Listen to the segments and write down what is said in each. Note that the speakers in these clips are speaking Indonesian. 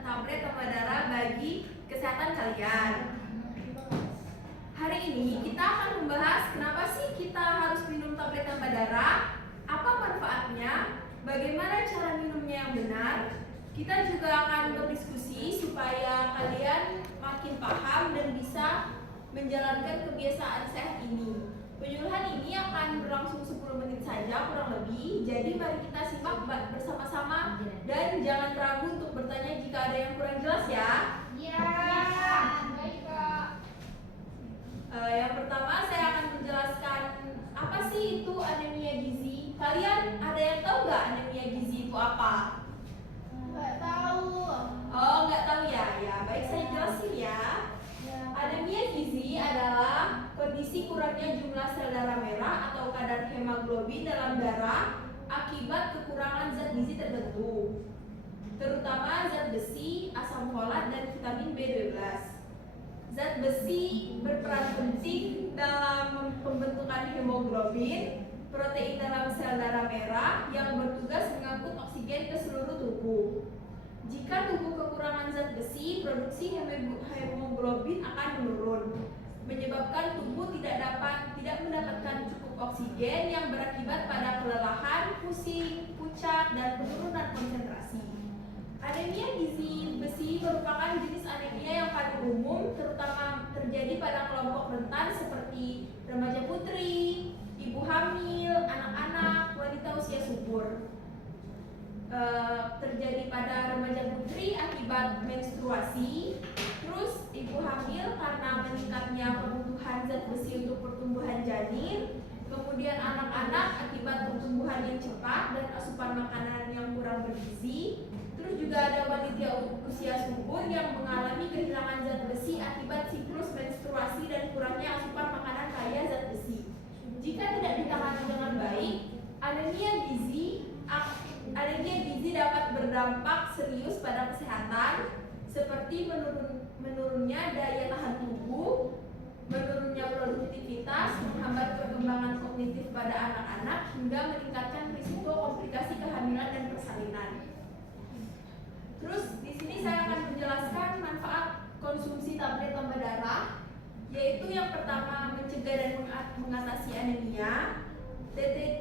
tablet tambah darah bagi kesehatan kalian. Hari ini kita akan membahas kenapa sih kita harus minum tablet tambah darah, apa manfaatnya, bagaimana cara minumnya yang benar. Kita juga akan berdiskusi supaya kalian makin paham dan bisa menjalankan kebiasaan sehat ini. Penyuluhan ini akan berlangsung 10 menit saja kurang lebih. Jadi mari kita simak bersama-sama dan jangan ragu untuk bertanya jika ada yang kurang jelas ya. Iya, baik Kak. Yang pertama saya akan menjelaskan apa sih itu anemia gizi. Kalian ada yang tahu nggak anemia gizi itu apa? Nggak tahu. Oh, nggak tahu ya? Ya, baik saya jelasin ya. Anemia gizi adalah kondisi kurangnya jumlah sel darah merah atau kadar hemoglobin dalam darah akibat kekurangan zat gizi tertentu, terutama zat besi, asam folat, dan vitamin B12. Zat besi berperan penting dalam pembentukan hemoglobin, protein dalam sel darah merah yang bertugas mengangkut oksigen ke seluruh tubuh. Jika tubuh kekurangan zat besi, produksi hemoglobin akan menurun, menyebabkan tubuh tidak mendapatkan cukup oksigen yang berakibat pada kelelahan, pusing, pucat, dan penurunan konsentrasi. Anemia gizi besi merupakan jenis anemia yang paling umum, terutama terjadi pada kelompok rentan seperti remaja putri, ibu hamil, anak-anak, wanita usia subur. Terjadi pada remaja putri akibat menstruasi, terus ibu hamil karena meningkatnya kebutuhan zat besi untuk pertumbuhan janin, kemudian anak-anak akibat pertumbuhan yang cepat dan asupan makanan yang kurang bergizi, terus juga ada wanita usia subur yang mengalami kehilangan zat besi akibat siklus menstruasi dan kurangnya asupan makanan kaya zat besi. Jika tidak ditangani dengan baik, anemia gizi dapat berdampak serius pada kesehatan, seperti menurunnya daya tahan tubuh, menurunnya produktivitas, menghambat perkembangan kognitif pada anak-anak, hingga meningkatkan risiko komplikasi kehamilan dan persalinan. Terus di sini saya akan menjelaskan manfaat konsumsi tablet tambah darah, yaitu yang pertama mencegah dan mengatasi anemia.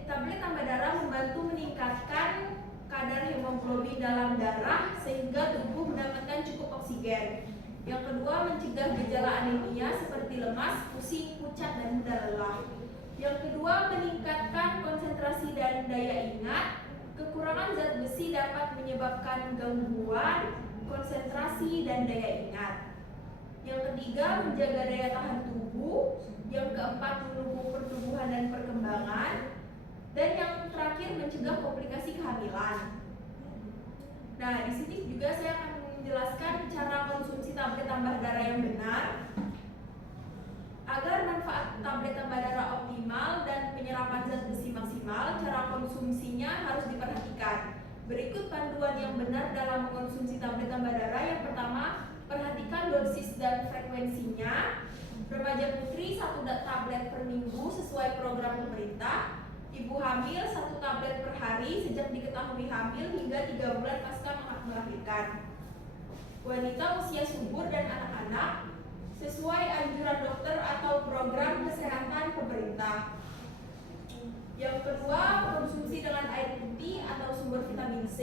Tablet tambah darah membantu meningkatkan kadar hemoglobin dalam darah sehingga tubuh mendapatkan cukup oksigen. Yang kedua, mencegah gejala anemia seperti lemas, pusing, pucat, dan mudah lelah. Yang kedua, meningkatkan konsentrasi dan daya ingat. Kekurangan zat besi dapat menyebabkan gangguan konsentrasi dan daya ingat. Yang ketiga, menjaga daya tahan tubuh. Yang keempat, mendukung pertumbuhan dan perkembangan. Dan yang terakhir, mencegah komplikasi kehamilan. Nah, di sini juga saya akan menjelaskan cara konsumsi tablet tambah darah yang benar. Agar manfaat tablet tambah darah optimal dan penyerapan zat besi maksimal, cara konsumsinya harus diperhatikan. Berikut panduan yang benar dalam mengonsumsi tablet tambah darah. Yang pertama, perhatikan dosis dan frekuensinya. Remaja putri 1 tablet per minggu sesuai program pemerintah. Ibu hamil 1 tablet per hari sejak diketahui hamil hingga 3 bulan pasca melahirkan. Wanita usia subur dan anak-anak sesuai anjuran dokter atau program kesehatan pemerintah. Yang kedua, konsumsi dengan air putih atau sumber vitamin C.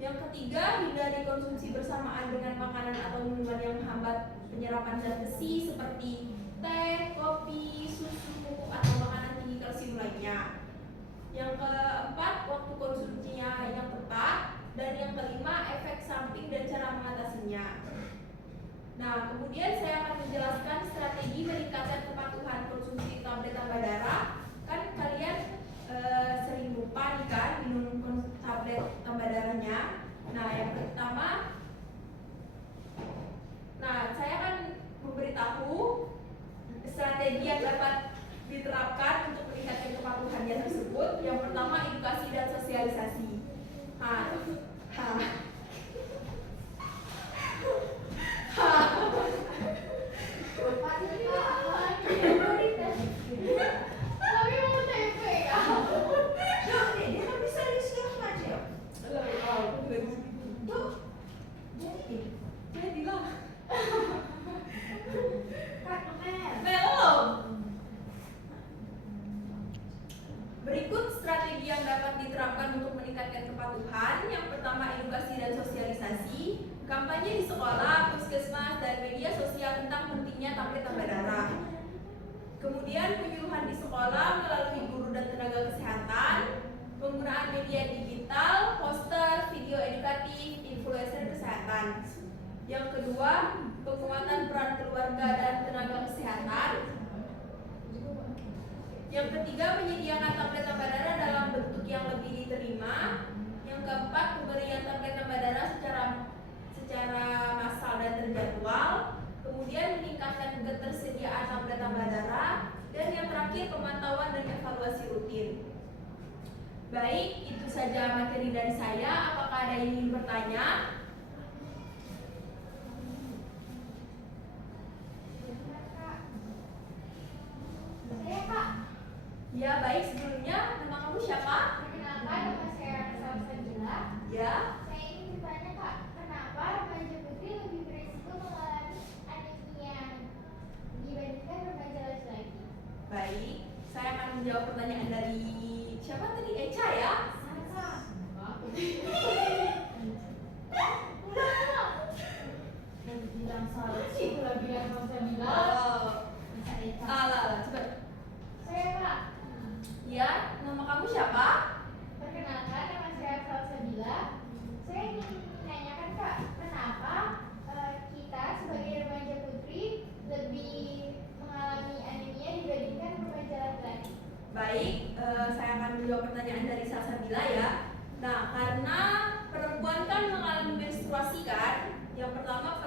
Yang ketiga, hindari konsumsi bersamaan dengan makanan atau minuman yang menghambat penyerapan zat besi seperti teh, kopi, susu, pupuk, atau makanan tinggi kalsium lainnya. Yang keempat, waktu konsumsinya yang tepat. Dan yang kelima, efek samping dan cara mengatasinya. Nah, kemudian saya akan menjelaskan strategi meningkatkan kepatuhan konsumsi tablet tambah darah. Kan kalian sering lupa nih kan minum tablet tambah darahnya. Nah, yang pertama, saya akan memberitahu strategi yang dapat diterapkan untuk meningkatkan kepatuhannya tersebut. Yang pertama, edukasi dan sosialisasi. Kampanye di sekolah, puskesmas, dan media sosial tentang pentingnya tablet tambah darah. Kemudian penyuluhan di sekolah melalui guru dan tenaga kesehatan, penggunaan media digital, poster, video edukatif, influencer kesehatan. Yang kedua, penguatan peran keluarga dan tenaga kesehatan. Yang ketiga, menyediakan tablet tambah darah dalam bentuk yang lebih diterima. Yang keempat, pemberian tablet tambah darah secara massal dan terjadwal. Kemudian meningkatkan ketersediaan tablet tambah darah. Dan yang terakhir, pemantauan dan evaluasi rutin. Baik, itu saja materi dari saya. Apakah ada yang ingin bertanya? Saya Kak. Ya, baik. Sebelumnya, nama kamu siapa? Perkenalkan, nama saya Salsabila. Ya. Saya ingin bertanya Kak, kenapa remaja putri lebih berisiko mengalami anemia dibandingkan remaja laki-laki? Baik, saya akan menjawab pertanyaan dari siapa tadi? Echa ya? Bilang salah sih, kalau bilang Salsabila. Oh, alah, coba. Saya Kak. Ya, nama kamu siapa? Perkenalkan, nama saya Salsabila. Saya ingin menanyakan Kak, kenapa kita sebagai remaja putri lebih mengalami anemia dibandingkan remaja laki-laki? Baik, saya akan menjawab pertanyaan dari Salsabila ya. Nah, karena perempuan kan mengalami menstruasi kan. Yang pertama,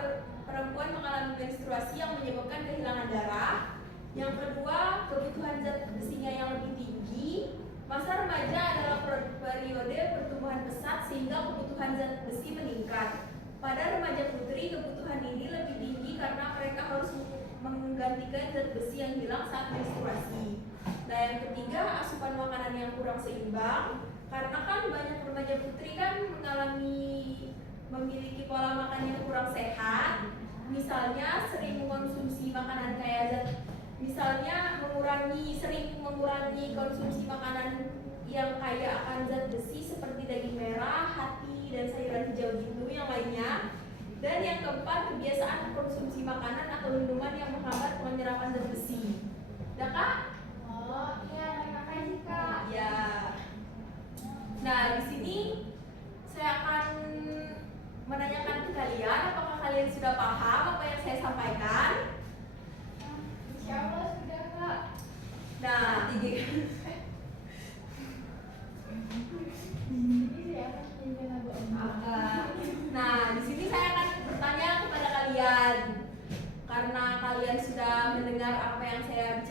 perempuan mengalami menstruasi yang menyebabkan kehilangan darah. Yang kedua, kebutuhan zat besinya yang lebih tinggi. Masa remaja adalah periode pertumbuhan pesat sehingga kebutuhan zat besi meningkat. Pada remaja putri, kebutuhan ini lebih tinggi karena mereka harus menggantikan zat besi yang hilang saat menstruasi. Nah, yang ketiga, asupan makanan yang kurang seimbang. Karena kan banyak remaja putri kan memiliki pola makan yang kurang sehat. Misalnya sering mengkonsumsi makanan sering mengurangi konsumsi makanan yang kaya akan zat besi seperti daging merah, hati, dan sayuran hijau gitu yang lainnya. Dan yang keempat, kebiasaan mengkonsumsi makanan atau minuman yang menghambat penyerapan zat besi. Udah Kak? Oh iya, terima kasih Kak. Ya. Nah, di sini saya akan menanyakan ke kalian, apakah kalian sudah paham apa yang saya sampaikan? Insya Allah sudah Kak. Nah, nah, di sini saya akan bertanya kepada kalian karena kalian sudah mendengar apa yang saya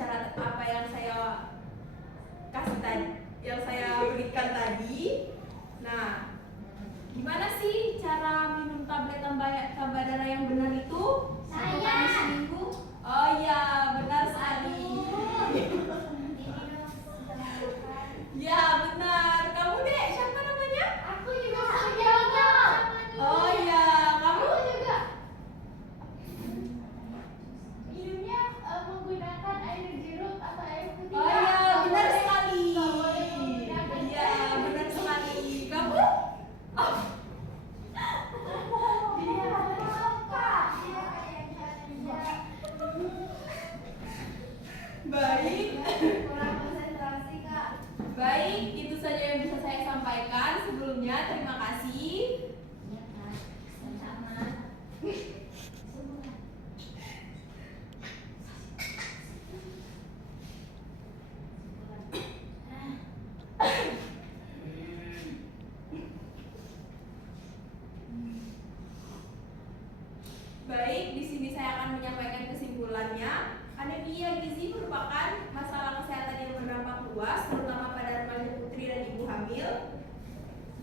kasih tadi, yang saya berikan tadi. Nah, gimana sih cara minum tablet tambah darah yang benar itu? Saya. 1 kali seminggu. Oh iya, benar sekali. Ya benar. Kamu Dek, siapa namanya? Aku juga punya. Oh iya, kamu? Aku juga. Minumnya menggunakan air jeruk atau air putih. Oh iya, benar sekali. Menggunakan Iya, benar sekali. Kamu? Oh. Baik. Kurang konsentrasi Kak. Baik, itu saja yang bisa saya sampaikan. Sebelumnya terima kasih. Iya Kak, sama. Baik, di sini saya akan menyampaikan kesimpulannya. Anemia gizi merupakan masalah kesehatan yang berdampak luas, terutama pada remaja putri dan ibu hamil.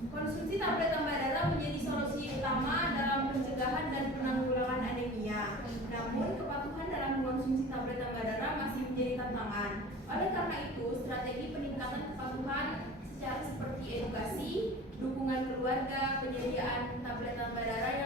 Konsumsi tablet tambah darah menjadi solusi utama dalam pencegahan dan penanggulangan anemia. Namun, kepatuhan dalam mengonsumsi tablet tambah darah masih menjadi tantangan. Oleh karena itu, strategi peningkatan kepatuhan secara seperti edukasi, dukungan keluarga, penyediaan tablet tambah darah